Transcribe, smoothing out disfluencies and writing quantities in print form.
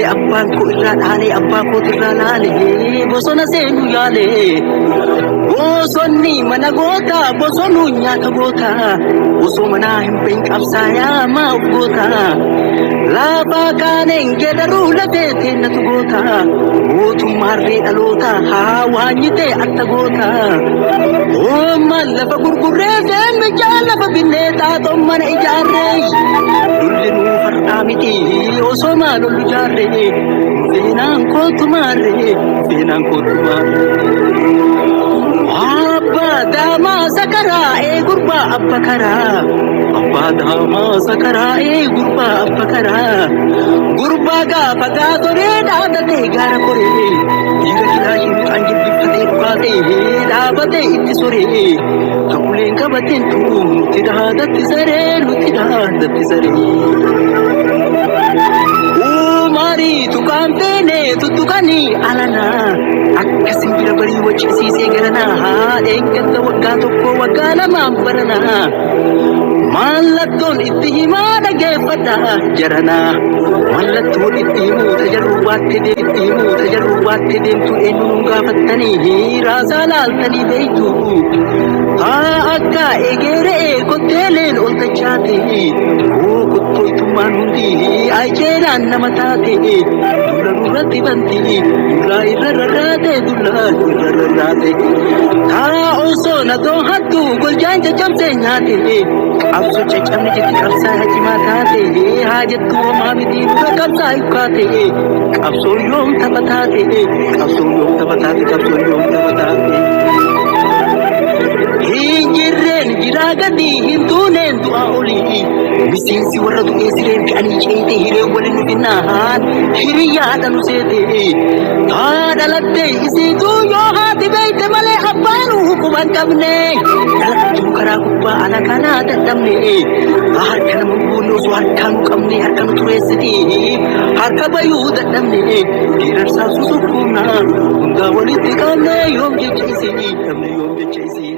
Malee abbaan koo irraa dhaalee abbaa kootu irraa laalee bosona seenu yaalee. Bosonni mana goota bosonu nyaata goota osoo manaa hin bahin qabsaayaa maaf goota. Lafa kaaneen geedaruu lafeeteen natu goota mootummaarree dhaloota haa waanyitee atta goota. Oomman lafa gurgurree seemmichaa lafa binnee xaaxoon mana ijaarree. Lulli nuu fardaa miti osoo maalollu jaarree seenaan kootu maarree seenaan kootu maarree. Abba damaa sakaraa gurbaa abba karaa. Abba damaa sakaraa gurbaa abba karaa. Gurbaa gaafa gaatoree dhaabatee gaara koree. Dhiira kilaashin kan jilbifatee dhugaatee dhaabatee itti soree. Kabuleen qabateen tuu nuti dhaadatti saree nuti dhaadatti saree. Umarii tukaan feenee tuttuqanii alanaa. Akkasin bira barii wajjisiisee garanaa haadha eeggata waggaa tokko waggaa lamaan baranaa. Mallattoon itti himaa dhageeffadhaa jaranaa. Mallattoon itti himuu tajarruu baattee deemtu eenyuun gaafattanii raasaa laaltanii beeytu. Haa akka egeree kotteeleen ol tachaate kottooytummaan hundi ajeenaan nama taate. Dura duratti banti duraa irra rarraate duraa irra rarraate. Haa osoo na toohattu goljaan caccabsee nyaate. Qabsoo caccabni jetti qabsaa hajimaa taate. Haa jettu homaa miti dura qabsaa hikkaate. Qabsoo yoom tapha taate. Qabsoo yoom tapha taate. Qabsoo yoom tapha taate. Hinjirreen jiraa gadi hin tuuneen du'aa olii. Miseensi warra du'ee sireen fe'anii ceete hiree waliin nu finnaan hiriyyaadha nu seete. Haa dhalattee isiituu yoo haati beeyte malee abbaan quban qabne. Dhalattuu karaa gubbaa ala kanaa dadhabne. Harka nama guunne osoo harkaan nu qabne harka nu tureessiti. Harka bayuu dadhabne. Geerarsaa susuquunna hundaa walitti qabne yoom jecha isii qabne yoom jecha isii.